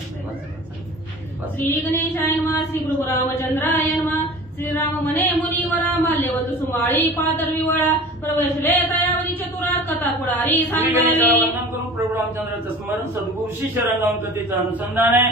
श्री गणेशाय नमः श्री गुरु रामचंद्राय नमः श्रीराम मने मुनिवरा माल्यवंत सुमाळी पातर विवळा प्रवेशले दयावरी चतुरा कथा पुढारी सांगावी वंदन करून प्रभू रामचंद्राचं स्मरण सद्गुरुशी शरण जाऊन कथेचं अनुसंधान आहे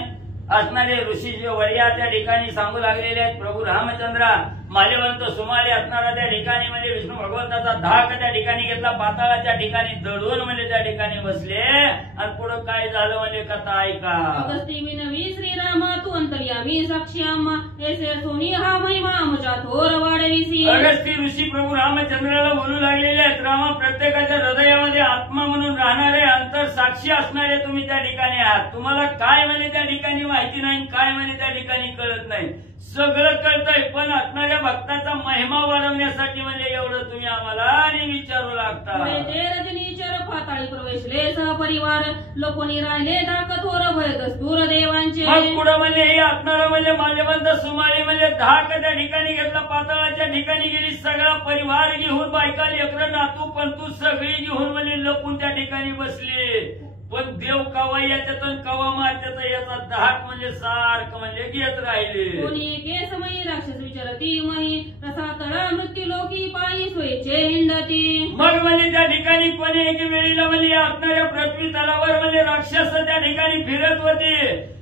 असणारे ऋषी जे वर्या त्या ठिकाणी सांगू लागलेले आहेत प्रभू रामचंद्रा माल्यवंत सुमाळी असणारा त्या ठिकाणी म्हणजे विष्णू भगवंताचा धाक त्या ठिकाणी घेतला पाताळाच्या ठिकाणी दडून म्हणजे त्या ठिकाणी बसले आणि पुढे काय झालं म्हणजे कथा ऐका अगस्ती विनवी श्रीराम तू अंतर्यामी साक्षी आम्हा ऐसे सोनी हा महिमा आमच्या थोर वाढविसी अगस्ती ऋषी प्रभू रामचंद्राला बोलू लागलेले आहेत रामा प्रत्येकाच्या हृदयामध्ये आत्मा म्हणून राहणारे अंतर साक्षी असणारे तुम्ही त्या ठिकाणी आहात तुम्हाला काय म्हणजे त्या ठिकाणी माहिती नाही काय म्हणजे त्या ठिकाणी कळत नाही सगळं कळतंय पण असणाऱ्या भक्ताचा महिमा वाढवण्यासाठी म्हणजे एवढं तुम्ही आम्हाला आणि विचारू लागता रजनीचर पाताळी प्रवेशले सहपरिवार लोकोनी राहिले दाक थोर भय दस्तूर देवांचे मग पुढं म्हणजे हे असणारं म्हणजे माल्यवंत सुमाळी म्हणजे धाक त्या ठिकाणी घेतला पाताळाच्या ठिकाणी गेली सगळा परिवार घेऊन बायका लेकरं नातू पंतू सगळी घेऊन म्हणजे लपून त्या ठिकाणी बसले पण देव कवा याच्यातून कवा मारच्यात याचा धाक म्हणजे सारखं म्हणजे घेत राहिले कोणी एके समयी राक्षस विचारती मही तसा तळा मृत्यू लोकी पायी सोयीचे हिंडती मग म्हणजे त्या ठिकाणी कोणी एके वेळेला म्हणजे असणाऱ्या पृथ्वी तलावर म्हणजे राक्षस त्या ठिकाणी फिरत होते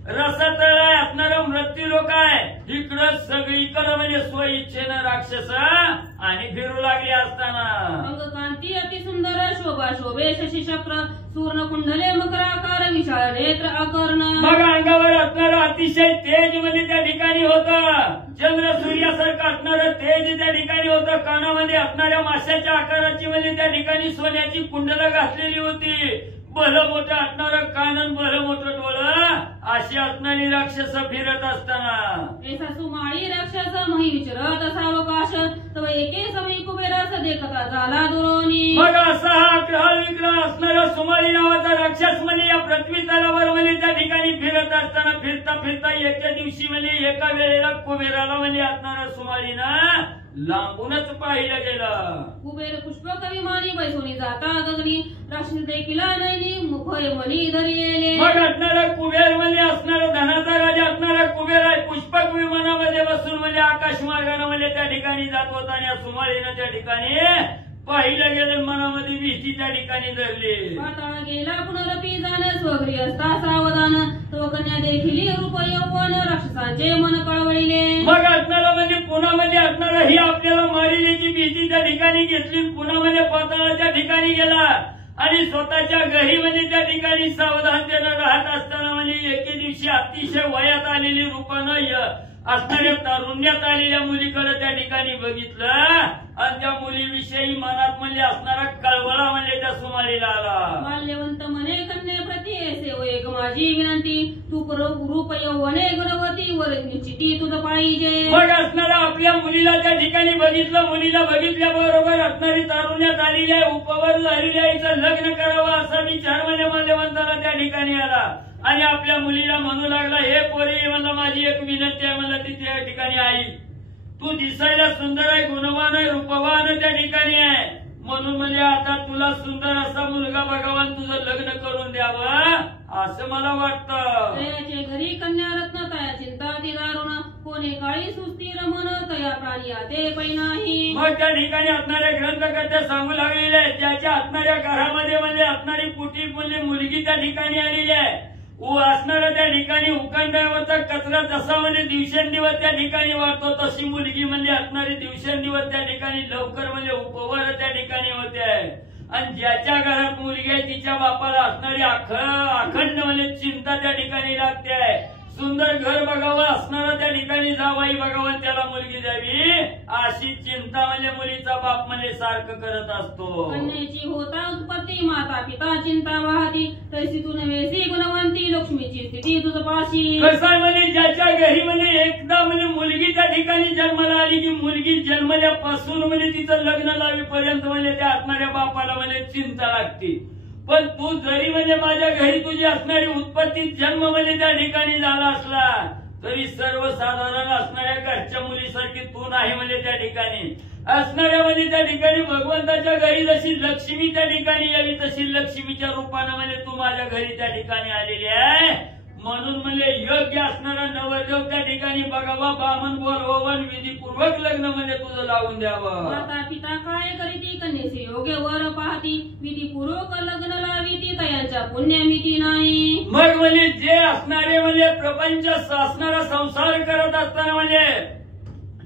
रसातळ असणारा मृत्यू लोक आहे इकडं सगळीकडं म्हणजे स्वइच्छेनं राक्षस आणि फिरू लागले असताना अंगकांती अतिसुंदर शोभा शोभे शशी चक्र सूर्ण कुंडले मकराकार विशाळ नेत्र अकर्ण मग अंगावर असणारं अतिशय तेज म्हणजे त्या ठिकाणी होतं चंद्र सूर्यासारखं असणारं तेज त्या ठिकाणी होतं कानामध्ये असणाऱ्या माशाच्या आकाराची म्हणजे त्या ठिकाणी सोन्याची कुंडलं घातलेली होती भलं मोठं असणारं कानन भलं मोठं डोळं अशी असणारी राक्षस फिरत असताना ऐसा सुमाळी राक्षस मही विचारत सावकाश तो एके समयी कुबेरास देखता झाला दुरोनी मग असा हा अग्रह विग्रह असणारा सुमाळी नावाचा राक्षस म्हणजे या पृथ्वी तलावर म्हणजे त्या ठिकाणी फिरत असताना फिरता फिरता एका दिवशी म्हणजे एका वेळेला कुबेराला म्हणजे असणारा सुमाळीनं लांबूनच पाहिलं गेलं कुबेर पुष्पक विमानी बैसोनी जाता गगनी राक्षस देखील नैनी मुखय मनी धरिले मग असणारा कुबेर म्हणजे असणारा धनाचा राजा असणारा कुबेर आहे पुष्पक विमानामध्ये बसून म्हणजे आकाश मार्गाने म्हणजे त्या ठिकाणी जात होता आणि या सुमाळीनं त्या ठिकाणी पाहिलं गेलं मनामध्ये भीती त्या ठिकाणी धरली पाताळ गेला पुनरपी जाण स्वगृही असता सावधान तो कन्या देखील रूप यौवन राक्षसांचे मन कळवळले मग असणारा म्हणजे पुन्हा म्हणजे असणारा ही आपल्याला मारिण्याची भीती त्या ठिकाणी घेतली पुन्हा म्हणजे पाताळाच्या ठिकाणी गेला आणि स्वतःच्या घरी म्हणजे त्या ठिकाणी सावधानतेनं राहत असताना म्हणजे एके दिवशी अतिशय वयात आलेली रूपानं असणाऱ्या तारुण्यात आलेल्या मुलीकडे त्या ठिकाणी बघितलं आणि त्या मुलीविषयी मनात म्हणजे असणारा कळवळा म्हणजे त्या सुमाळीला आला माल्यवंत मने कन्येप्रती सेव एक माझी विनंती तू रूप यौवने गुणवती वर निश्चिती तुझं पाहिजे मग असणारा आपल्या मुलीला त्या ठिकाणी बघितलं मुलीला बघितल्याबरोबर असणारी तारुण्यात आलेली आहे उपवर झालेली आहे हिचं लग्न करावं असा विचार म्हणजे माल्यवंताला त्या ठिकाणी आला आणि आपल्या मुलीला म्हणू लागला हे पोरी म्हणलं माझी एक विनंती आहे म्हणलं ती त्या ठिकाणी आई तू दिसायला सुंदर आहे गुणवान आहे रूपवान त्या ठिकाणी आहे म्हणून म्हणजे आता तुला सुंदर असा मुलगा बघावा तुझं लग्न करून द्यावं असं मला वाटतं तयाचे घरी कन्या रत्न तया चिंता ती दारुण कोणी काळी सुस्थिर मन तया प्राणी आते पै नाही मग त्या ठिकाणी असणाऱ्या ग्रंथकर्त्या सांगू लागलेल्या आहेत ज्याच्या असणाऱ्या घरामध्ये म्हणजे असणारी पुटी म्हणजे मुलगी त्या ठिकाणी आलेली आहे असणारा त्या ठिकाणी उकंड्यावरचा कचरा जसा म्हणजे दिवसेंदिवस त्या ठिकाणी वाढतो तशी मुलगी म्हणजे असणारी दिवसेंदिवस त्या ठिकाणी लवकर म्हणजे उपवर त्या ठिकाणी होते आणि ज्याच्या घरात मुलगी आहे तिच्या बापाला असणारी अखंड म्हणजे चिंता त्या ठिकाणी लागते आहे सुंदर घर बघावं असणारा त्या ठिकाणी जावाई बघावं त्याला मुलगी द्यावी अशी चिंता म्हणजे मुलीचा बाप म्हणजे सारखं करत असतो कन्येची होता उत्पत्ती माता पिता चिंता वाहती तशी तू नव्हेसी गुणवंती लक्ष्मीची स्थिती तुझ पाशी कसं म्हणजे ज्याच्या घरी म्हणजे एकदा म्हणजे मुलगी त्या ठिकाणी जन्माला आली की मुलगी जन्मल्यापासून म्हणजे तिचं लग्न लावीपर्यंत म्हणजे त्या असणाऱ्या बापाला म्हणजे चिंता लागते पण तू जरी म्हणजे माझ्या घरी तुझी असणारी उत्पत्ती जन्म म्हणजे त्या ठिकाणी झाला असला तरी सर्वसाधारण असणाऱ्या घरच्या मुलीसारखी तू नाही म्हणजे त्या ठिकाणी असणाऱ्या म्हणजे त्या ठिकाणी भगवंताच्या घरी जशी लक्ष्मी त्या ठिकाणी यावी तशी लक्ष्मीच्या रूपानं म्हणजे तू माझ्या घरी त्या ठिकाणी आलेली आहे म्हणून म्हणजे योग्य असणारा नवरदेव त्या ठिकाणी बघावा, बामण बोलवावं, विधीपूर्वक लग्न म्हणजे तुझं लावून द्यावं. माता पिता काय करीती कन्येचे योग्य वर पाहती, विधीपूर्वक लग्न लाविती तयांच्या पुण्यमिती नाही. मग म्हणजे जे असणारे म्हणजे प्रपंच असणारा संसार करत असताना म्हणजे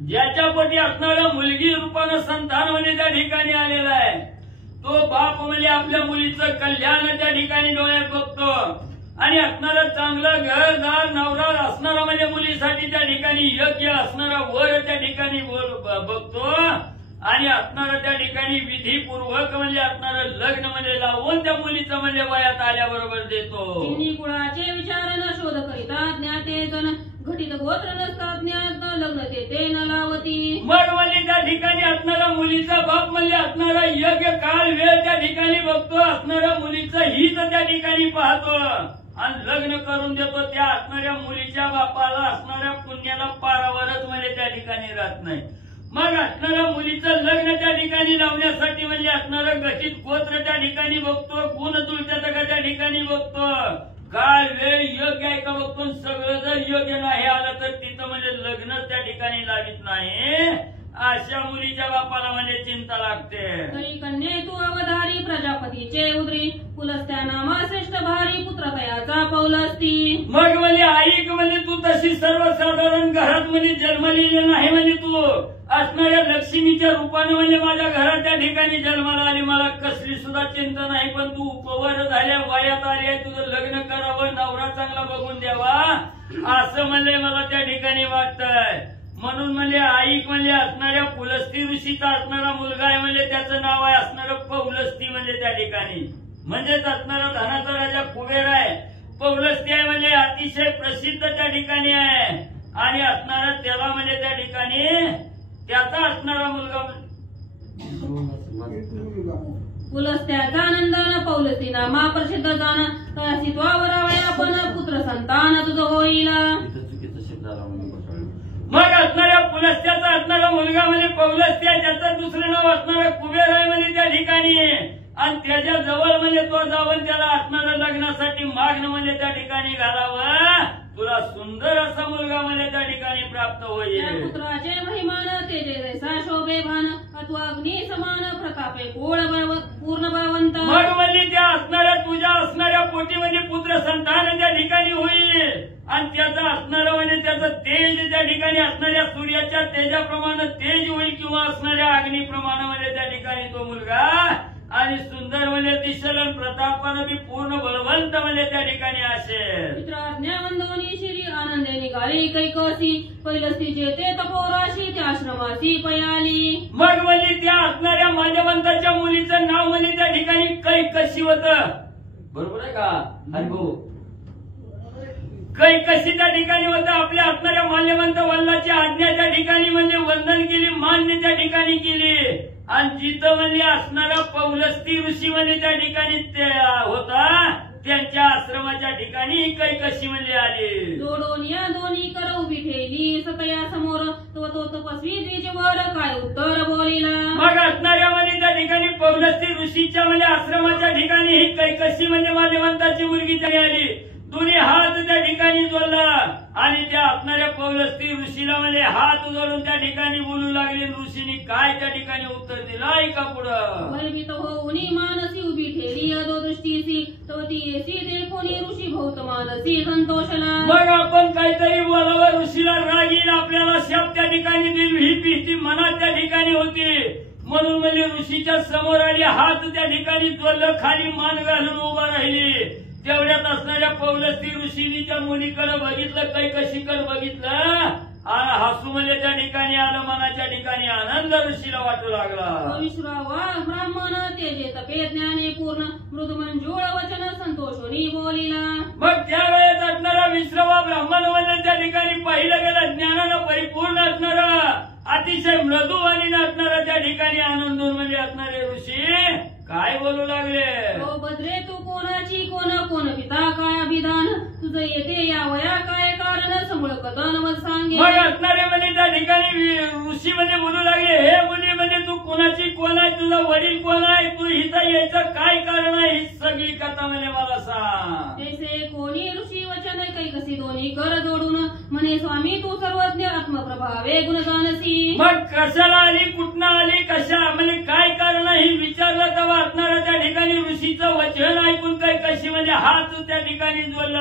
ज्याच्या पोटी असणारा मुलगी रूपानं संतान म्हणजे त्या ठिकाणी आलेला आहे, तो बाप म्हणजे आपल्या मुलीचं कल्याण त्या ठिकाणी डोळ्यात बघतो आणि असणारं चांगलं घरदार नवरा असणारा म्हणजे मुलीसाठी त्या ठिकाणी योग्य असणारा वर त्या ठिकाणी बघतो आणि असणारं त्या ठिकाणी विधीपूर्वक म्हणजे असणारं लग्न म्हणजे लावून त्या मुलीचं म्हणजे वयात आल्याबरोबर देतो. तिन्ही कुळाचे विचार न शोध करिता ज्ञाते जण घटित गोत्र नसतात ज्ञात लग्न ते न लावती. मग म्हणजे त्या ठिकाणी असणारा मुलीचा बाप म्हणजे असणारा योग्य काळ वेळ त्या ठिकाणी बघतो, असणारा मुलीचं हित त्या ठिकाणी पाहतो आणि लग्न करून देतो. त्या असणाऱ्या मुलीच्या बापाला असणाऱ्या पुण्याला पारावरच म्हणजे त्या ठिकाणी राहत नाही. मग असणाऱ्या मुलीचं लग्न त्या ठिकाणी लावण्यासाठी म्हणजे असणारं गठीत गोत्र त्या ठिकाणी बघतो, गुण जुळत्याचं का त्या ठिकाणी बघतो, काळ वेळ योग्य आहे का बघतो. सगळं जर योग्य नाही आलं तर तिथं म्हणजे लग्न त्या ठिकाणी लावित नाही. अशा मुलीच्या बापाला म्हणजे चिंता लागते. तरी कन्ये तू अवधारी प्रजापतीचे उदरी, कुलस्त्या नामा श्रेष्ठ भारी पुत्र तयाचा पौलस्ती. मग म्हणजे आई म्हणजे तू तशी सर्वसाधारण घरात म्हणजे जन्मलेली नाही, म्हणजे तू असणाऱ्या लक्ष्मीच्या रूपाने म्हणजे माझ्या घरात त्या ठिकाणी जन्माला आली. मला कसली सुद्धा चिंता नाही, पण तू उपवर झाल्या वयात आली आहे, तुझं लग्न करावं, नवरा चांगला बघून द्यावा असं म्हणजे मला त्या ठिकाणी वाटतंय. म्हणून म्हणजे आई म्हणजे असणाऱ्या पुलस्ती ऋषीचा असणारा मुलगा आहे, म्हणजे त्याचं नाव आहे असणारं पौलस्ती. म्हणजे त्या ठिकाणी म्हणजेच असणारा धनाचा राजा कुबेर आहे. पौलस्ती आहे म्हणजे अतिशय प्रसिद्ध त्या ठिकाणी आहे आणि असणारा त्याला म्हणजे त्या ठिकाणी त्याचा असणारा मुलगा कुलस्त्याचा नंदन पौलस्ती नामा प्रसिद्ध जाण, अस्तित्वावर आपण पुत्र संतान तुझं होईल. मग असणाऱ्या पुलस्त्याचा असणारा मुलगा म्हणजे पौलस्ती आहे, त्याचं दुसरं नाव असणारं कुबेर आहे म्हणजे त्या ठिकाणी आणि त्याच्या जवळ म्हणजे तो जाऊन त्याला असणारं लग्नासाठी मागणं म्हणजे त्या ठिकाणी घालावं, तुला सुंदर असा मुलगा म्हणजे त्या ठिकाणी प्राप्त होईल. पुत्राचे महिमान तेजे जैसा शोभे भान, अथवा अग्नी समान प्रतापे पूर्ण बळवंत. मग म्हणजे त्या असणाऱ्या तुझ्या असणाऱ्या पोटी म्हणजे पुत्र संतान त्या ठिकाणी होईल आणि त्याचं असणारं म्हणजे त्याचं तेज त्या ठिकाणी असणाऱ्या सूर्याच्या तेजाप्रमाणे तेज होईल किंवा असणाऱ्या अग्निप्रमाणे म्हणजे त्या ठिकाणी तो मुलगा आणि सुंदर म्हणजे दिसेल आणि प्रतापानं बी पूर्ण बलवंत म्हणजे त्या ठिकाणी असेल. मित्राज्ञावंदवनी श्री आनंदे निघाली कैकसी, पैलस्तीचे ते तपोराशी त्या आश्रमासी पयाली. मग म्हणजे त्या असणाऱ्या मान्यवंताच्या मुलीचं नाव म्हणजे त्या ठिकाणी कैकसी होतं, बरोबर आहे का हरिभाऊ? कैकसी त्या ठिकाणी होतं. आपल्या असणाऱ्या मान्यवंत वल्लाची आज्ञा त्या ठिकाणी म्हणजे वंदन केली, मान्य त्या ठिकाणी केली आणि जिथं म्हणजे असणारा पौलस्ती ऋषी म्हणजे त्या ठिकाणी होता त्यांच्या आश्रमाच्या ठिकाणी कैकसी म्हणजे आली. दोडोनिया दोन्ही कर उभी ठेवली सतया समोर, तो तपस्वी द्विजवर काय उत्तर बोलिला. मग असणाऱ्या म्हणजे त्या ठिकाणी पौलस्ती ऋषीच्या म्हणजे आश्रमाच्या ठिकाणी ही कैकसी म्हणजे मान्यवंताची मुलगी तरी आली. दोन्ही हात त्या ठिकाणी जोडला आणि त्या असणाऱ्या पौलस्ती ऋषीला म्हणजे हात जोडून त्या ठिकाणी बोलू लागले. ऋषीने काय त्या ठिकाणी उत्तर दिलं ऐका पुढं. भयभीत होऊनी मानसी उभी ठेवली अधोदृष्टीसी, तो ती येसी देखोनी ऋषी भौत मानसी संतोषला. मग आपण काहीतरी बोलावं, ऋषीला राग येईल, आपल्याला शाप त्या ठिकाणी दिल, ही भीती मनात त्या ठिकाणी होती. म्हणून म्हणजे ऋषीच्या समोर आली, हात त्या ठिकाणी जोडलं, खाली मान घालून उभा राहिली. तेवढ्यात असणाऱ्या पौलस्ती ऋषीनी त्या मुलीकडे बघितलं, कैकसीकडे बघितलं आणि हसू म्हणजे त्या ठिकाणी आलं, मनाच्या ठिकाणी आनंद ऋषीला वाटू लागला. विश्रावा ब्राह्मण तेजे तपे ज्ञाने पूर्ण, मृदू मंजूळ वचन संतोषोनी बोलिला. मग त्यावेळेस असणारा विश्रवा ब्राह्मण म्हणजे त्या ठिकाणी पाहिलं गेलं, ज्ञानानं परिपूर्ण असणारा अतिशय मृदू आणि असणारा त्या ठिकाणी आनंदून म्हणजे असणारे ऋषी काय बोलू लागले. हो बद्रे तू कोणाची कोण पिता काय अभिधान, तुझं येते या वया काय कारण समूळ कथन व सांगे. मग असणारे म्हणजे त्या ठिकाणी ऋषी म्हणजे बोलू लागले, हे मुली म्हणजे तू कोणाची कोण आहे, तुझा वडील कोण आहे, तू इथं यायचं काय कारण आहे, ही सगळी कथा म्हणजे मला सांग. तैसे कोणी ऋषी वचन कसी दोन्ही कर जोडून म्हणे स्वामी तू सर्वज्ञ आत्मप्रभावे गुण जाणसी. मग कशाला आली, कुठनं आली, कशा म्हणजे काय कारण ही विचारलं तेव्हा असणारा त्या ठिकाणी ऋषीचं वचन ऐकून काय कशी म्हणजे हात त्या ठिकाणी जोडलं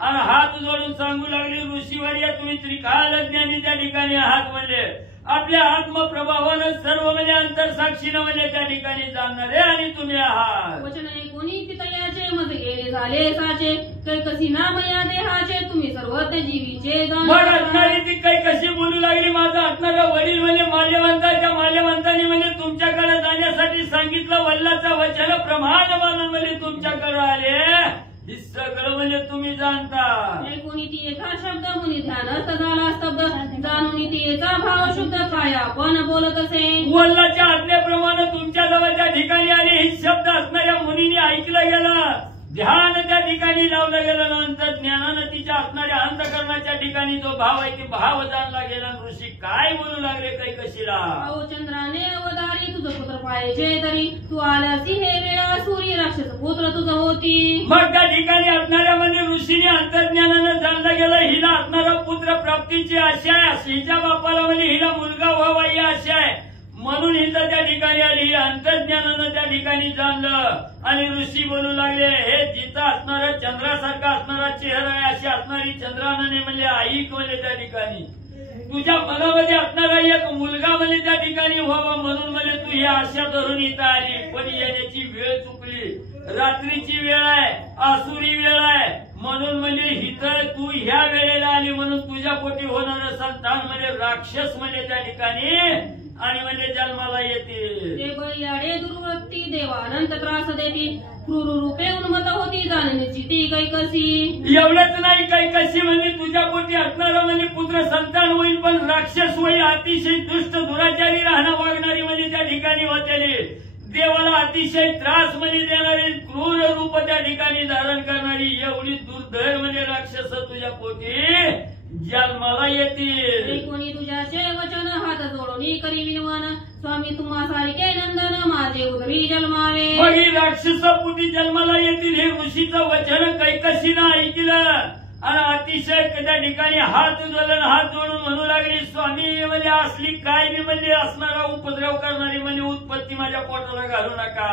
आणि हात जोडून सांगू लागली ऋषीवर्य तुम्ही त्रिकाल ज्ञानी त्या ठिकाणी आहात म्हणजे आपल्या आत्मप्रभावानं सर्व म्हणजे अंतरसाक्षीनं म्हणजे त्या ठिकाणी जाणणारे आणि तुम्ही आहात. वचन कोणी पितयाचे मज गेले झाले साचे कै कसी नाम या देहाचे तुम्ही सर्वज्ञ जीवीचे मग असणारी ती काही कशी बोलू लागली माझा असणारा वडील म्हणजे माल्यवंताच्या माल्यवंतांनी म्हणजे तुमच्याकडे जाण्यासाठी सांगितलं वल्लाचं वचन प्रमाण मानून म्हणजे तुमच्याकडे आले हे सगळं म्हणजे तुम्ही जाणता. कोणी ती एका शब्द मुनी ध्यानस्थ झाला स्तब्ध जाणून ती भाव शुद्ध काय आपण बोलत असे. वल्लाच्या आज्ञेप्रमाणे तुमच्या जवळच्या ठिकाणी आले हे शब्द असणाऱ्या मुनीने ऐकलं गेलं, ध्यान त्या ठिकाणी लावलं गेलं, नंतर ज्ञानानं तिच्या असणाऱ्या अंतकरणाच्या ठिकाणी जो भाव आहे ते भाव जाणला गेला. ऋषी काय बोलू लागले काही कशीला. अहो चंद्राने अवतारी तुझं पुत्र पाहिजे तरी तू आल्यासी हे वेळा सूर्य राक्षस पुत्र तुझं होती. मग त्या ठिकाणी असणाऱ्या म्हणजे ऋषीने अंतर्ज्ञानानं जाणलं गेलं हिला असणारा पुत्र प्राप्तीची आशा आहे, हिच्या बापाला म्हणजे हिला मुलगा व्हावा ही आशा आहे म्हणून हिचं त्या ठिकाणी आली. ही अंतर्ज्ञानानं त्या ठिकाणी जाणलं आणि ऋषी बोलू लागले हे जिथं असणारा चंद्रासारखा असणारा चेहरा आहे अशी असणारी चंद्रानने म्हणजे ऐक म्हणजे त्या ठिकाणी तुझ्या मनामध्ये असणारा एक मुलगा म्हणजे त्या ठिकाणी व्हावा म्हणून म्हणजे तू ही आशा धरून इथं आली. पण येण्याची वेळ चुकली, रात्रीची वेळ आहे, आसुरी वेळ आहे म्हणून म्हणजे हिथं तू ह्या वेळेला आली म्हणून तुझ्या पोटी होणारं संतान म्हणजे राक्षस म्हणजे त्या ठिकाणी आणि म्हणजे जन्माला येतील. ते बळीयाडे दुर्वृत्ती देवानंत त्रास देती क्रूर रूपे उन्मत होती जाणण्याची ती कैकसी. एवढंच नाही कैकसी म्हणजे तुझ्या पोटी असणारं म्हणजे पुत्र संतान होईल पण राक्षस होईल, अतिशय दुष्ट दुराचारी राहणं वागणारी म्हणजे त्या ठिकाणी होतेली, देवाला अतिशय त्रास म्हणजे देणारी क्रूर रूप त्या ठिकाणी धारण करणारी एवढी दुर्धर म्हणजे राक्षस तुझ्या पोटी जन्माला येतील. कोणी तुझ्याचे वचन हात जोडून करी विनवन स्वामी तुम्हा सारखे नंदन माझे उदरी जन्मावे. मग ही राक्षस पोटी जन्माला येतील हे ऋषीचं वचन कैकसीनं ऐकलं आणि अतिशय त्या ठिकाणी हात जोडून म्हणू लागली स्वामी म्हणजे असली काय बी म्हणजे असणारा उपद्रव करणारी म्हणजे उत्पत्ती माझ्या पोटाला घालू नका,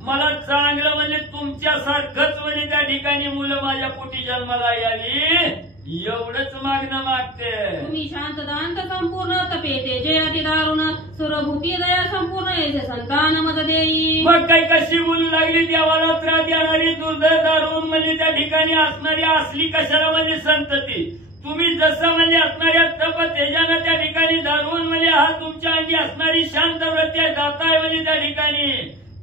मला चांगलं म्हणजे तुमच्यासारखंच म्हणजे त्या ठिकाणी मुलं माझ्या पोटी जन्माला यावी एवढंच मागणं मागते. तुम्ही शांत दांत संपूर्ण तपे तेजे अति दारुण सुरभूती दया संपूर्ण येथे संतान मद देई. मग काही कशी बोलू लागली देवाला त्रास देणारी दुर्धर दारुण म्हणजे त्या ठिकाणी असणारी असली कशाला म्हणजे संतती तुम्ही जसं म्हणजे असणाऱ्या तप तेजानं त्या ठिकाणी दारुण म्हणजे हा तुमच्या अंगी असणारी शांत वृत्ती आहे दाता आहे म्हणजे त्या ठिकाणी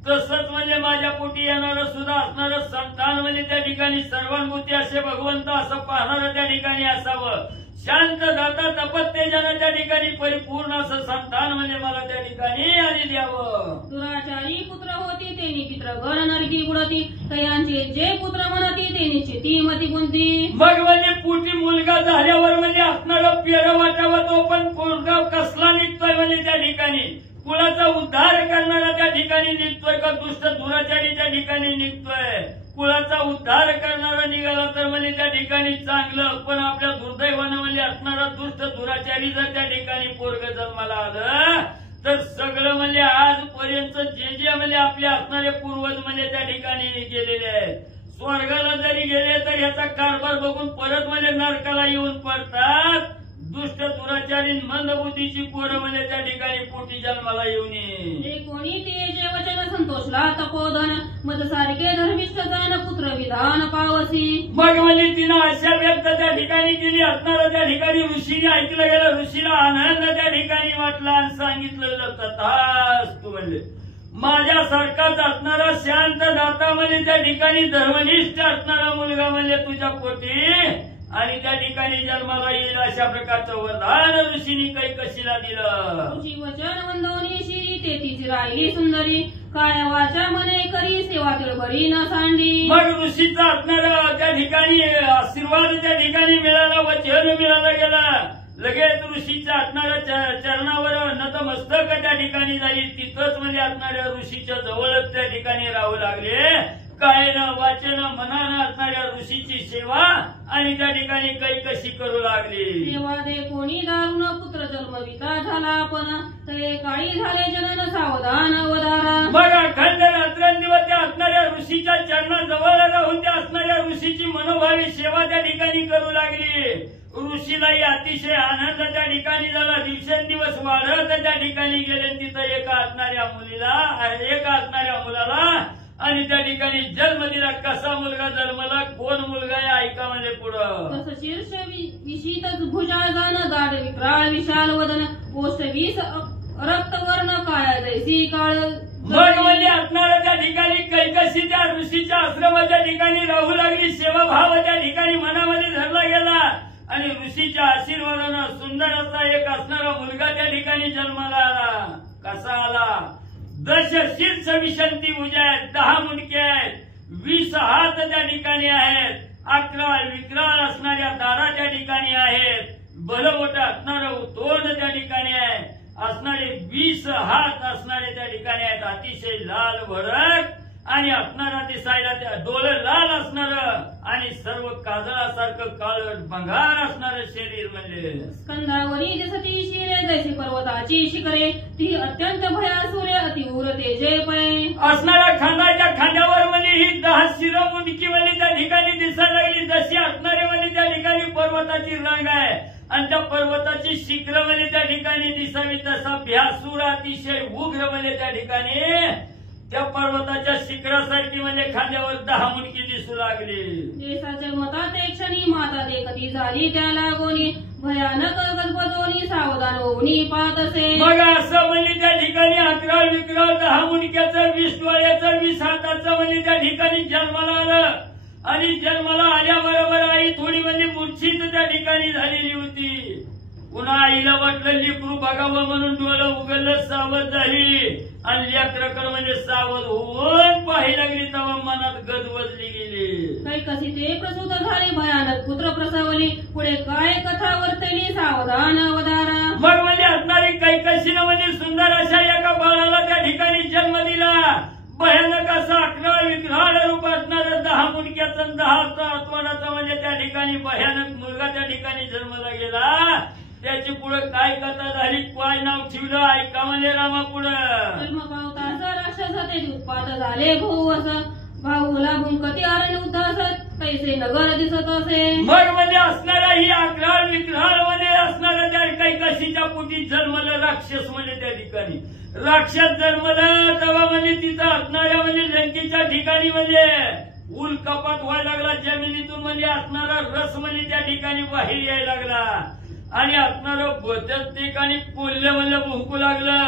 तसंच म्हणजे माझ्या पोटी येणारं सुद्धा असणारं संतान म्हणजे त्या ठिकाणी सर्वानुभूती असे भगवंत असं पाहणारं त्या ठिकाणी असावं, शांत दाता तपत्तेजानं त्या ठिकाणी परिपूर्ण असं संतान म्हणजे मला त्या ठिकाणी आणि द्यावं. दुराचारी पुत्र होती तेनी पित्र घर नरकी बुडती तयांचे जे पुत्र म्हणती तेनीची ती मती बुंदी. मग म्हणजे पोटी मुलगा झाल्यावर म्हणजे असणारं पेरं वाटावं तो पण पोरगा कसला निघतोय म्हणजे त्या ठिकाणी कुळाचा उद्धार करणारा त्या ठिकाणी निघतोय का दुष्ट दुराचारी त्या ठिकाणी निघतोय. कुळाचा उद्धार करणारा निघाला तर म्हणजे त्या ठिकाणी चांगलं, पण आपल्या दुर्दैवानं म्हणजे असणारा दुष्ट दुराचारी जर त्या ठिकाणी पोरग जन्माला आलं तर सगळं म्हणजे आजपर्यंत जे जे म्हणजे आपले असणारे पूर्वज म्हणजे त्या ठिकाणी गेलेले आहेत स्वर्गाला जरी गेले तर याचा कारभार बघून परत म्हणजे नरकाला येऊन पडतात. दुष्ट दुराचारी मंदबुद्धीची पोरं म्हणजे त्या ठिकाणी पोटी जन्माला येऊन कोणी ते जे वचन संतोषला तपोधन मद सारखे धर्मिष्ठ जाण पुत्र विधान पावसी. मग म्हणजे तिनं अशा व्यक्त त्या ठिकाणी केली असणारं त्या ठिकाणी ऋषीने ऐकलं गेलं, ऋषीला आनंद त्या ठिकाणी वाटला आणि सांगितलं तथास्तु म्हणजे माझ्यासारखाच असणारा शांत दाता म्हणजे त्या ठिकाणी धर्मनिष्ठ असणारा मुलगा म्हणजे तुझ्या पोटी आणि त्या ठिकाणी जन्माला येईल अशा प्रकारचं वरदान ऋषीने काही कशीला दिलं. ऋषी वचन वंदवनी शिरी ते तिची राहिली सुंदरी काय वाचा मने करी सेवा तिळभरी न सांडी. मग ऋषीचा असणारा त्या ठिकाणी आशीर्वाद त्या ठिकाणी मिळाला, वचन मिळालं गेलं. लगेच ऋषीच्या असणाऱ्या चरणावर नतमस्तक त्या ठिकाणी झाली, तिथंच म्हणजे असणाऱ्या ऋषीच्या जवळच त्या ठिकाणी राहू लागले. कायेनं वाचेनं मनानं असणाऱ्या ऋषीची सेवा आणि त्या ठिकाणी कशी करू लागली. सेवा दे कोणी दारुण पुत्र जन्मविता झाला पण ते काळी झाले जनन सावधान अवधारा. मग अखंड रात्रंदिवस त्या असणाऱ्या ऋषीच्या चरणाजवळ राहून त्या असणाऱ्या ऋषीची मनोभावी सेवा त्या ठिकाणी करू लागली. ऋषीलाही अतिशय आनंद त्या ठिकाणी झाला. दिवसेंदिवस वाढत त्या ठिकाणी गेले. तिथं एका असणाऱ्या मुलाला आणि त्या ठिकाणी जन्म दिला. कसा मुलगा जन्मला, कोण मुलगा आहे ऐका म्हणजे पुढं. तसं शीर्ष विशीतच भुजाळ जाण गाढ विक्राळ विशाल वदन पोष्ट वीस रक्तवर्ण काळ्या जैसी काळ. मग म्हणजे असणारा त्या ठिकाणी कैकसी त्या ऋषीच्या आश्रमाच्या ठिकाणी राहू लागली. सेवाभाव त्या ठिकाणी मनामध्ये धरला गेला आणि ऋषीच्या आशीर्वादानं सुंदर असा एक असणारा मुलगा त्या ठिकाणी जन्माला आला. कसा आला? 10 शीर्ष विशंती भुजा आहेत, 10 मुंडके आहेत, 20 हात त्या ठिकाणी आहेत, 11 विक्राळ असणाऱ्या दारा त्या ठिकाणी आहेत, बलमोठं असणारं तोंड त्या ठिकाणी आहे, असणारे 20 हात असणारे त्या ठिकाणी आहेत. अतिशय लाल भडक आणि असणारा दिसायला त्या डोळे लाल असणार आणि सर्व काजळासारखं काळ भंगार असणारं शरीर म्हणजे. स्कंधावरी दिसती शिरे जैसे पर्वताची शिखरे ती अत्यंत भयासुरे अतिउर तेजे पै. असणाऱ्या खांद्याच्या खांद्यावर म्हणजे ही 10 शिरं मुंडकी म्हणजे त्या ठिकाणी दिसायला लागली. जशी असणारे म्हणजे त्या ठिकाणी पर्वताची रांग आहे आणि त्या पर्वताची शिखरं म्हणजे त्या ठिकाणी दिसावी. तसा भ्यासूर अतिशय उग्र म्हणजे त्या ठिकाणी त्या पर्वताच्या शिखरासारखी म्हणजे खांद्यावर 10 मुंडकी दिसू लागली. देशाच्या मतात एक क्षणी माता देखती झाली त्या लागोनी भयानक गजबजोनी सावधान होऊनी पाहत असे. मग असं म्हणजे त्या ठिकाणी 11 विक्राळ 10 मुंडक्याचं 20 डोळ्याचं 20 हाताचं म्हणजे त्या ठिकाणी जन्माला आलं आणि जन्माला आल्याबरोबर आई थोडी म्हणजे मूर्छित त्या ठिकाणी झालेली होती. पुन्हा आईला वाटलं लेकरू बघावं म्हणून डोळं उघडलं, सावध झाली आणि लेकराकडे म्हणजे सावध होऊन पाहायला लागली. तेव्हा मनात गजबजली गेली. काही कशी ते प्रसूत झाले भयानक पुत्र प्रसवली पुढे काय कथा वर्तली सावधान अवधारा. मग म्हणजे असणारी कैकशीनं म्हणजे सुंदर अशा एका बाळाला त्या ठिकाणी जन्म दिला. भयानक असा 11 विक्राळ रूप असणारं 10 मुंडक्याचं 10 तोंडाचं म्हणजे त्या ठिकाणी भयानक मुलगा त्या ठिकाणी जन्माला गेला. त्याची पुढे काय कथा झाली, काय नाव ठेवलं ऐका म्हणजे रामा. पुढं जन्म पावता राक्षस ते उत्पाद झाले भाऊ असं भाऊला भूमकती आरण उद्धासत कैसे नगर दिसत असे. मग म्हणजे असणारा ही 11 विक्राळ मध्ये असणारा त्या कैकशीच्या पोटी जन्मलं राक्षस म्हणजे त्या ठिकाणी राक्षस जन्मलं. तेव्हा म्हणजे तिथं असणाऱ्या म्हणजे लंकेच्या ठिकाणी म्हणजे उल कपात व्हायला लागला. जमिनीतून म्हणजे असणारा रस म्हणजे त्या ठिकाणी बाहेर यायला लागला आणि असणारं त्याच ठिकाणी कोल्हे म्हणजे भुंकू लागलं.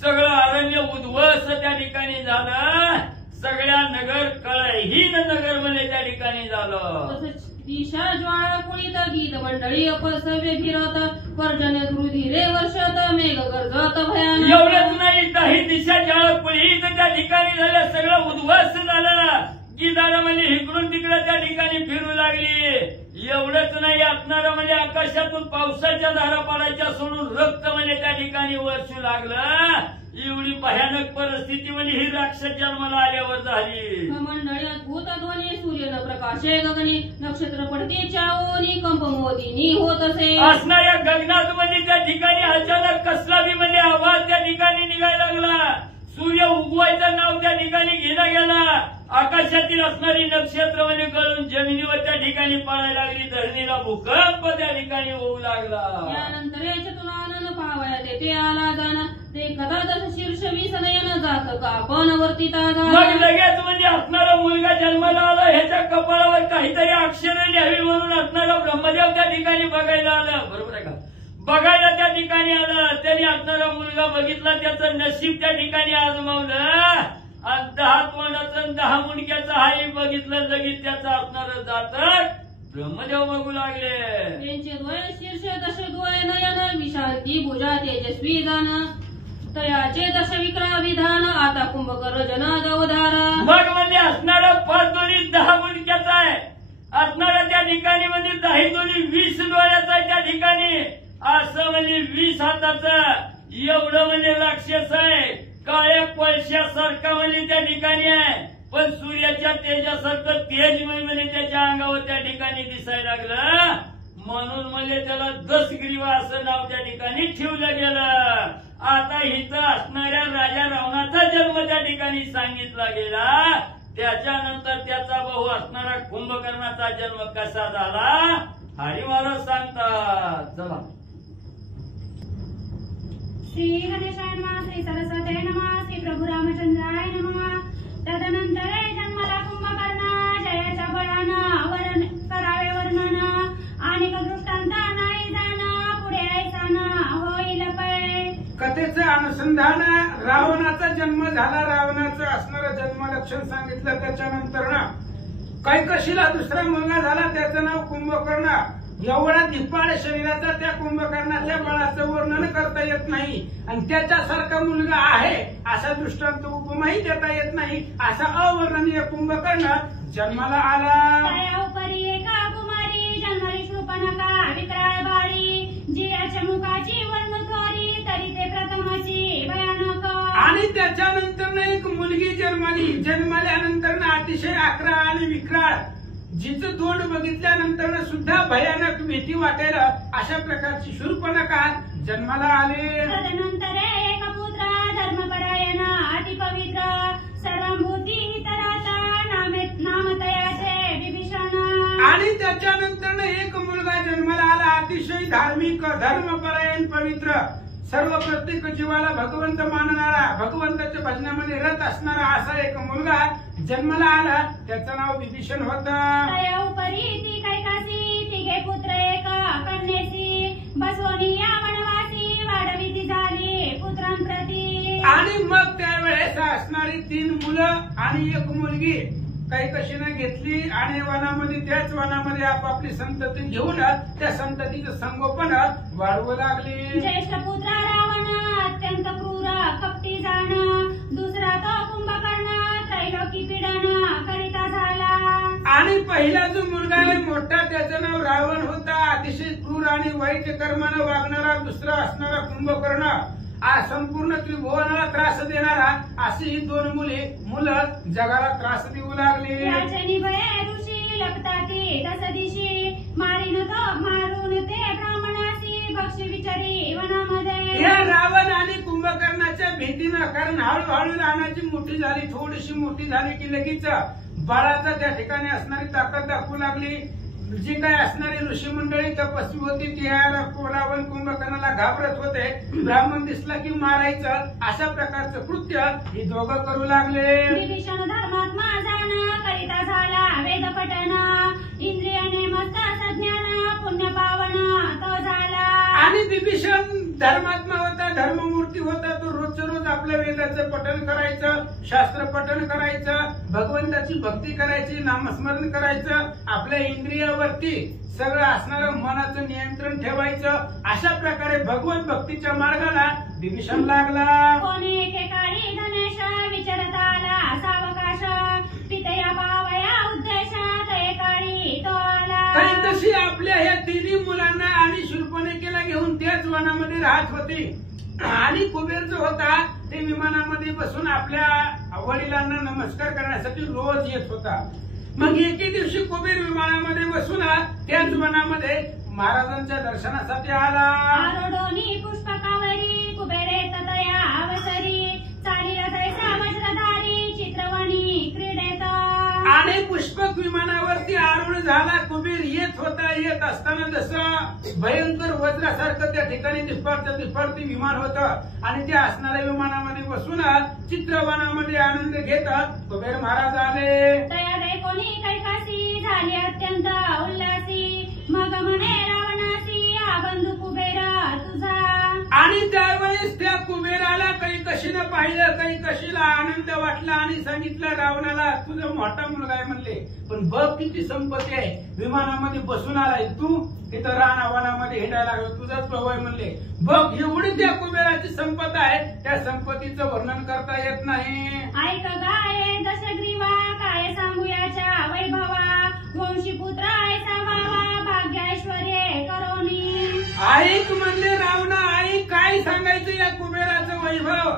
सगळं अरण्य उद्ध्वस्त त्या ठिकाणी झालं. सगळ्या नगर कळहीन नगर म्हणजे त्या ठिकाणी झालं. दिशा ज्वाळा कुळीत गीत मंडळी अपसव्य फिरत पर्जन्य धृधीरे वर्षत मेघ गरजत भयानक. एवढंच नाही, 10 दिशा ज्वाळा कुळीत त्या ठिकाणी झालं. सगळं उद्ध्वस्त झालं. गीताला म्हणजे इकडून तिकडे त्या ठिकाणी फिरू लागली. एवढंच नाही, असणारं म्हणजे आकाशातून पावसाच्या धारा पडायच्या सोडून रक्त म्हणजे त्या ठिकाणी वर्षू लागलं. एवढी भयानक परिस्थिती म्हणजे ही राक्षस जन्माला आल्यावर झाली. मंडळी अद्भुत ध्वनी सूर्यन प्रकाशे गगनी नक्षत्र पडते चावोनी कंप मोदीनी होत असे. असणाऱ्या गगनात म्हणजे त्या ठिकाणी अचानक कसला बी म्हणजे आवाज त्या ठिकाणी निघायला लागला. सूर्य उगवायचं नाव त्या ठिकाणी घेला गेला. आकाशातील असणारी नक्षत्र म्हणजे गळून जमिनीवर त्या ठिकाणी पडायला लागली. धरणीला भूकंप त्या ठिकाणी होऊ लागला. यानंतर याच्यातून आनंद पाहावयात येते आला जाणं ते कदा 10 शीर्ष 20 नयन जात का पण वर्तिता मग लगेच म्हणजे असणारा मुलगा जन्माला आला. ह्याच्या कपाळावर काहीतरी अक्षरं लिहावी म्हणून असणारा ब्रह्मदेव त्या ठिकाणी बघायला आलं. बरोबर आहे का? बघायला त्या ठिकाणी आलं. त्यांनी असणारा मुलगा बघितला. त्याचं नशीब त्या ठिकाणी आजमावलं आणि 10 तोंडाचं 10 मुंडक्याचं हाही बघितलं. लगेच त्याचं असणारं जातक ब्रह्मदेव बघू लागले. त्यांचे द्वय शीर्ष 10 द्वय नयन विशांती भुजा तेजस्वी जाण तयाचे 10 विक्रा विधान आता कुंभकर जन गवधारा. मग म्हणजे असणारा 5 दोन्ही 10 मुंडक्याचा आहे. असणारा त्या ठिकाणी म्हणजे 10 दोन्ही 20 डोळ्याचा आहे. त्या ठिकाणी असं म्हणजे 20 हाताचं एवढं म्हणजे राक्षस आहे. काळ्या कोळशासारखा म्हणजे त्या ठिकाणी आहे. पण सूर्याच्या तेजासारखं तेजमय म्हणे त्याच्या अंगावर त्या ठिकाणी दिसायला लागलं, म्हणून म्हणजे त्याला दशग्रीवा असं नाव त्या ठिकाणी ठेवलं गेलं. आता इथं असणाऱ्या राजा रावणाचा जन्म त्या ठिकाणी सांगितला गेला. त्याच्यानंतर त्याचा भाऊ असणारा कुंभकर्णाचा जन्म कसा झाला हरी महाराज सांगतात. चला. श्री गणेशाय नमः, श्री सरस्वती नमः, श्री प्रभू रामचंद्राय नमः. तदनंतर जन्माला कुंभकर्ण, जयाच्या बळानं वरण करावे वर्णन, आणि दृष्टांत नाही जाणं, पुढे ऐसानं होईल पै. कथेचं अनुसंधान रावणाचा जन्म झाला, रावणाचं असणारं जन्मलक्षण सांगितलं. त्याच्यानंतर ना कैकशीला दुसरा मुलगा झाला, त्याचं नाव कुंभकर्ण. एवढा धिप्पाड शरीराचा त्या कुंभकर्णाच्या बळाचं वर्णन करता येत नाही, आणि त्याच्यासारखा मुलगा आहे असा दृष्टांत उपमाही देता येत नाही. असा अवर्णनीय कुंभकर्ण जन्माला आला. तयाउपरी एका कुमारी, जन्मली शूर्पणखा विक्राळ बाळी, जिऱ्याच्या मुखाची वर्ण थोरी, तरी ते प्रथमची भयानक. आणि त्याच्यानंतर एक मुलगी जन्माल्यानंतर अतिशय आकरा आणि विक्राळ, जिचं तोंड बघितल्यानंतर सुद्धा भयानक भीती वाटेल अशा प्रकारची शूर्पणखा जन्माला आले. तदनंतर एक पुत्र धर्मपरायण अतिपवित्र, सर्वभूती हितराचा, नामतयाचे विभीषण. आणि त्याच्यानंतर एक मुलगा जन्माला आला, अतिशय धार्मिक, धर्मपरायण, पवित्र, सर्व प्रत्येक जीवाला भगवंत मानणारा, भगवंताच्या भजनामध्ये रत असणारा असा एक मुलगा जन्माला आला. त्याचं नाव विभीषण होतं. तयाउपरी ती कैकासी, तिघे पुत्र एक कन्येसी, बसवणी या वनवासी, वाढविती झाली पुत्रांप्रती. आणि मग त्यावेळेस असणारी 3 मुलं आणि 1 मुलगी कैकशीनं घेतली, आणि वनामध्ये त्याच वनामध्ये आपापली संतती घेऊन त्या संततीचं संगोपन वाढवू लागली. ज्येष्ठ पुत्र रावण अत्यंत क्रूर कपटी जाण, दुसरा तो कुंभकर्ण त्रैलोकी पीडन करिता झाला. आणि पहिला जो मुलगा आहे मोठा, त्याचं नाव रावण होता, अतिशय क्रूर आणि वाईट कर्मानं वागणारा. दुसरा असणारा कुंभकर्ण, संपूर्ण त्रिभुवनाला त्रास देणारा. अशी ही 2 मुलं जगाला त्रास देऊ लागली. याचनी भये ऋषी लपताती दस दिशी, मारून ते ब्राह्मणासी भक्षी विचारी वनामध्ये. या रावण आणि कुंभकर्णाच्या भीतीनं, कारण हळूहळू लहानाची मोठी झाली, थोडीशी मोठी झाली की लगेच बाळाचा त्या ठिकाणी असणारी ताकद दाखवू लागली. जी काय असणारी ऋषी मंडळी तपस्वी होती ती रावण कुंभकर्णाला घाबरत होते. ब्राह्मण दिसला की मारायचं, अशा प्रकारचं कृत्य ही दोघं करू लागले. विभीषण धर्मात्मा जाण, करिता झाला वेद पठण, इंद्रियाने मस्त सज्ञान, पुण्य पावन तो झाला. आणि विभीषण धर्मात्मा होता, धर्ममूर्ती होता. तो रोजच्या रोज आपल्या वेदाचं पठण करायचं, शास्त्र पठण करायचं, भगवंताची भक्ती करायची, नामस्मरण करायचं, आपल्या इंद्रियावरती सगळं असणारं मनाचं नियंत्रण ठेवायचं. अशा प्रकारे भगवत भक्तीच्या मार्गाला विभीषण लागला. कोणी एकेकाळी धनेश विचारत आला सावकाश, पितया पावया उद्देशात एकाळी तो आला. काही तशी आपल्या ह्या 3 मुलांना आणि शूर्पणखेला घेऊन त्याच वनामध्ये राहत होती. आणि कुबेर जो होता ते विमानामध्ये बसून आपल्या वडिलांना नमस्कार करण्यासाठी रोज येत होता. मग एके दिवशी कुबेर विमानामध्ये बसून त्याच वनामध्ये महाराजांच्या दर्शनासाठी आला. आरोडोनी पुष्पकावरी कुबेरे तया अवसरी, चालीला जैसा वज्रधारी चित्रवणी क्रीडेत. आणि पुष्पक विमानावरती आरूढ झाला. कुबेर येत होता. येत असताना जसं भयंकर वज्रासारखं त्या ठिकाणी दिफाडते विमान होतं, आणि त्या असणाऱ्या विमानामध्ये बसून चित्रवनामध्ये आनंद घेत कुबेर महाराज आले. तया कोणी कैकासी झाली अत्यंत उल्हासी, मग म्हणे रावणासी हा बंधू कुबेर तुझा. आणि त्यावेळेस त्या कुबेराला कैकशीनं पाहिलं. कैकशीला आनंद वाटला आणि सांगितलं रावणाला, तुझा मोठा मुलगा आहे म्हणले, पण बघ किती संपत्ती आहे, विमानामध्ये बसून आलाय तू, तिथं रानावनामध्ये हिंडायला लागलो, तुझाच भाऊ आहे म्हणले. बघ एवढी त्या कुबेराची संपत आहे, त्या संपत्तीचं वर्णन करता येत नाही. ऐक गाये दशग्रीवा, काय सांगू याच्या वैभवा, वंशी पुत्र ऐसा भावा, भाग्यैश्वर्ये करोनी. ऐक म्हणले रावणा, ऐक काय सांगायचं या कुबेराचं वैभव.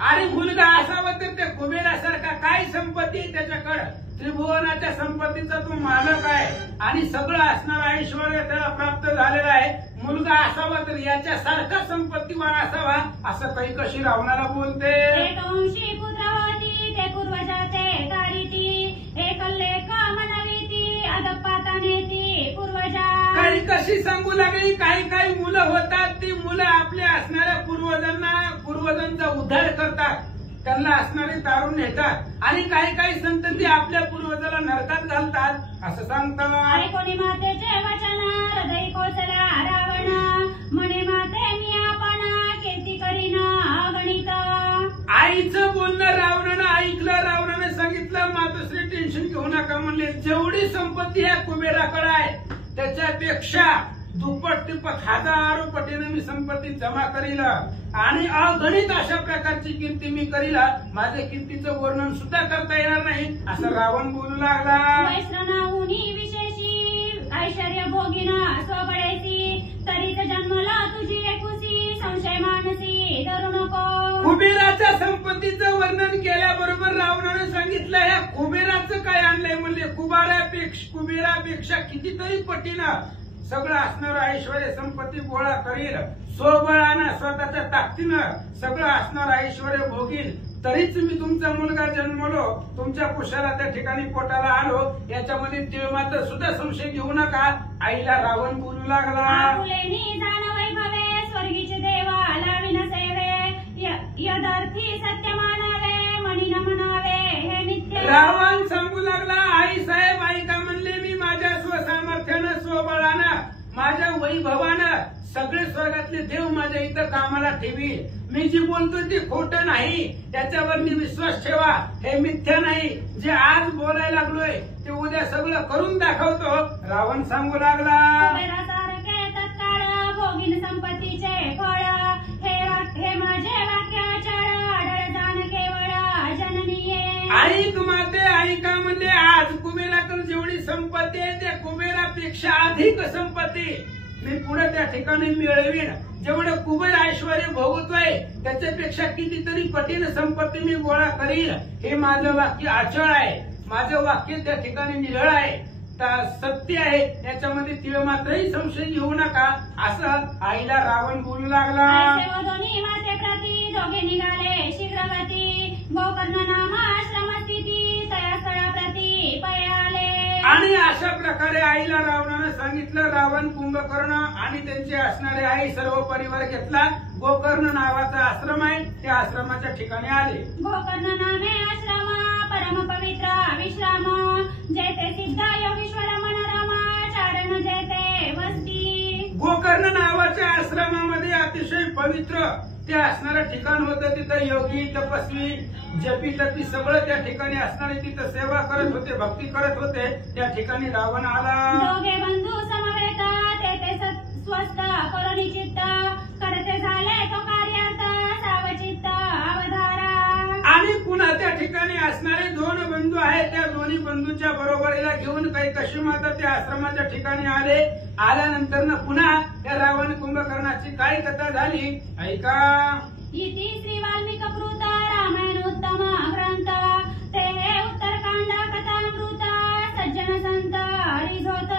आणि मुलगा असावा तर ते कुबेरासारखा काय संपत्ती त्याच्याकडे, त्रिभुवनाच्या संपत्तीचा तो मालक आहे आणि सगळं असणार ऐश्वर त्याला प्राप्त झालेलं आहे. मुलगा असावा तर याच्यासारखा संपत्तीवान असावा असं काही कशी रावणाला बोलते. एकंशी पुत्रवती ते पूर्वजा ते कारिती एकल्लेख मनविती अदपातानेती पूर्वजा. काही कशी सांगू लागली, काही काही मुलं होतात ती मुलं आपल्या असणाऱ्या पूर्वजांचा उद्धार करतात, त्यांना असणारे तारून नेतात आणि काही काही संतती आपल्या पूर्वजाला नरकात घालतात असं सांगतात. कोणी मातेचे वचन हृदय कोचला रावण म्हणे माते मी आपण कीर्ती करीन अगणित. आईचं बोलणं रावणानं ऐकलं, रावणानं सांगितलं मातोश्री टेन्शन घेऊ नका म्हणले, जेवढी संपत्ती या कुबेराकडे आहे त्याच्यापेक्षा दुप्पट तिप्पट हजारो पटीने मी संपत्ती जमा करील आणि अगणित अशा प्रकारची कीर्ती मी करील, माझ्या कीर्तीचं वर्णन सुद्धा करता येणार नाही असं रावण बोलू लागला. वैश्रनाहुनी विशेषी ऐश्वर्य भोगिन स्वबळेसी तरीच जन्मला तुझी एकुसी संशय मानसी धरू नको. कुबेराच्या संपत्तीचं वर्णन केल्याबरोबर रावणाने सांगितलं या कुबेराचं काय आणलंय म्हणले, कुबेरापेक्षा कितीतरी पटीनं सगळं असणारं ऐश्वर संपत्ती गोळा करील, स्वबळानं स्वतःच्या ताकदीनं सगळं असणारं ऐश्वर भोगील, तरीच मी तुमचा मुलगा जन्मलो, तुमच्या कुशाला त्या ठिकाणी पोटाला आलो, याच्यामध्ये तिळ मात्र सुद्धा संशय घेऊ नका आईला रावण बोलू लागला. आपुलेनी जाण वैभवे स्वर्गीचे देवा लाविन सेवे यदर्थी सत्य मानावे मनी न म्हणावे हे नित्य. रावण सांगू लागला आई साहेब ऐका म्हणले, मी माझ्या स्वसामर्थ्यानं स्वबळानं माझ्या वैभवानं सगळे स्वर्गातले देव माझ्या इथं कामाला ठेवी, मी जी बोलतो ते खोटं नाही, त्याच्यावर मी विश्वास ठेवा, हे मिथ्या नाही, जे आज बोलायला लागलोय ते उद्या सगळं करून दाखवतो रावण सांगू लागला. कुबेरासारखे तत्काळ भोगीन संपत्तीचे फळ हे माझे वाक्याचळ अडळ जाण केवळ जननीये. ऐक माते ऐका म्हणले, आज कुबेराकडे जेवढी संपत्ती आहे त्या कुबेरापेक्षा अधिक संपत्ती मी पुढे त्या ठिकाणी मिळवीन, जेवढं कुबेर ऐश्वर भोगतोय त्याच्यापेक्षा कितीतरी पटीने संपत्ती मी गोळा करील, हे माझं वाक्य अचळ आहे, माझं वाक्य त्या ठिकाणी निरळ आहे, सत्य आहे, याच्यामध्ये तिळ मात्रही संशय घेऊ नका असं आईला रावण बोलू लागला. दोन्ही माते प्रती दोघे निघाले शीघ्रगती गोकर्ण नाम आश्रम स्थिती तया स्थळा प्रती पयाले. आणि अशा प्रकारे आईला रावणानं सांगितलं, रावण कुंभकर्ण आणि त्यांचे असणारे आई सर्व परिवार घेतला, गोकर्ण नावाचा आश्रम आहे त्या आश्रमाच्या ठिकाणी आले. गोकर्ण नामे आश्रम परम पवित्र विश्राम जेते सिद्ध योगीश्वर मनोरम चारण जेते वस्ती. गोकर्ण नावाच्या आश्रमामध्ये अतिशय पवित्र ते असणारं ठिकाण होतं, तिथं योगी तपस्वी जपी तपी सगळं त्या ठिकाणी असणारे तिथं सेवा करत होते, भक्ती करत होते, त्या ठिकाणी रावण आला. दोघे बंधू समवेत तेथे स्वस्त करुणी चित्त करते झाले तो कार्यार्थ सावचित्त अवधारा. आणि पुन्हा त्या ठिकाणी असणारे दोन बंधू आहेत, त्या दोन्ही बंधूच्या बरोबरीला घेऊन काही कशी माता त्या आश्रमाच्या ठिकाणी आले. आल्यानंतर पुन्हा त्या रावण कुंभकर्णाची काय कथा झाली ऐका. इति श्री वाल्मिक कृत रामायण उत्तम ग्रंथ ते उत्तरकांड कथामृत सज्जन संत हरिझोत.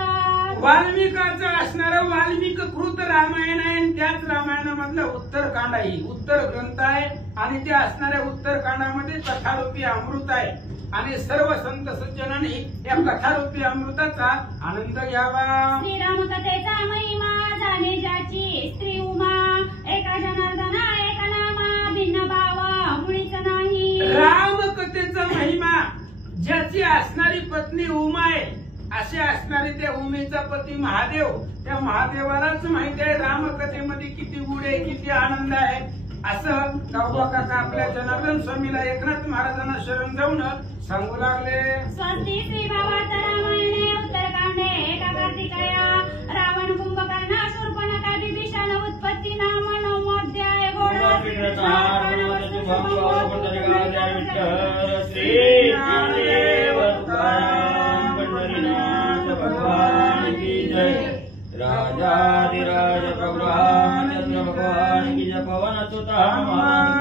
वाल्मिकाचं असणारं वाल्मिक कृत रामायण आहे आणि त्याच रामायणामधलं उत्तरकांड आहे, उत्तर ग्रंथ आहे आणि त्या असणाऱ्या उत्तरकांडामध्ये कथारूपी अमृत आहे आणि सर्व संत सज्जनांनी या कथारूपी अमृताचा आनंद घ्यावा. श्रीराम कथेचा महिमा जाणे ज्याची स्त्री उमा एका जनार्दना एक नामा भिन्न भावा मुळीच नाही. राम कथेचा महिमा ज्याची असणारी पत्नी उमा आहे, असे असणारे त्या उमेचा पती महादेव, त्या महादेवालाच माहिती आहे रामकथेमध्ये किती गुण आहे, किती आनंद आहे. असं गावबा काका आपल्या जनार्दन स्वामीला एकनाथ महाराजांना शरण जाऊन सांगू लागले. स्वस्ती श्री भावार्थ रामायणे उत्तरकांडे एका कार्तिकया रावण कुंभकर्ण शूर्पणखा विभीषण उत्पत्ती नाम नवमोऽध्याय. भगवान की जय. राजाधिराज भगवान चंद्र भगवान की जय. पवन सुत हनुमान